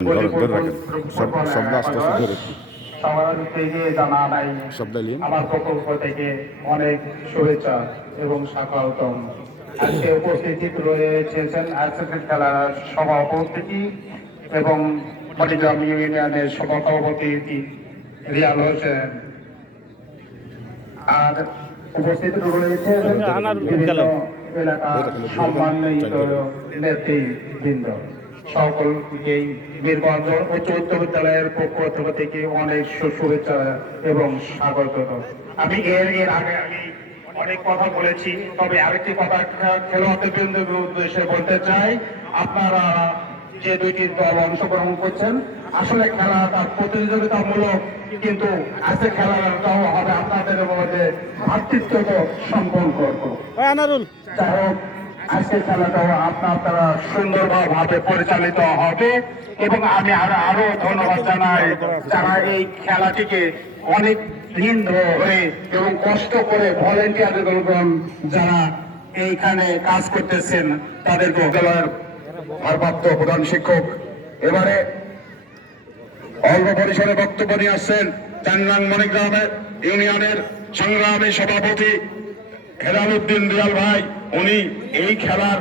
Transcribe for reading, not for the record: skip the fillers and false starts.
ধরে রাখেন শব্দ আস্তে আস্তে ধরে সবার থেকে জানাই শব্দ নিন। আমার পক্ষ থেকে অনেক শুভেচ্ছা এবং স্বাগতম। আজকে উপস্থিত রয়েছেন আইসিসি খেলার সভাপতি এবং মটিগ্রাম ইউনিয়নের সভাপতি রিয়াল হোসেন, আর উপস্থিত রয়েছেন বিভিন্ন এলাকার সম্মানিত নেতৃবৃন্দ। সকলকেই বীরগঞ্জ উচ্চ বিদ্যালয়ের পক্ষ থেকে অনেক শুভেচ্ছা এবং স্বাগত। আমি এর আগে অনেক কথা বলেছি, তবে আরেকটি কথা খেলোয়াড়দের বৃন্দের উদ্দেশ্যে বলতে চাই। আপনারা যে দুইটি দল অংশগ্রহণ করছেন, আসলে খেলা তার প্রতিযোগিতামূলক, কিন্তু আজকে খেলাটাও হবে আপনাদের মধ্যে ভ্রাতৃত্ব সম্পর্ক। যাই হোক, আজকের খেলাটাও আপনারা সুন্দরভাবে পরিচালিত হবে এবং আমি আরো ধন্যবাদ জানাই যারা এই খেলাটিকে অনেক দিন ধরে এবং কষ্ট করে ভলেন্টিয়ার যারা এইখানে কাজ করতেছেন তাদেরকে ভারপ্রাপ্ত প্রধান শিক্ষক এবারে অল্প পরিসরে বক্তব্য নিয়ে আসছেন চান্নাং মণিগ্রামের ইউনিয়নের সংগ্রামী সভাপতি হেলাল উদ্দিন রিয়াল ভাই। উনি এই খেলার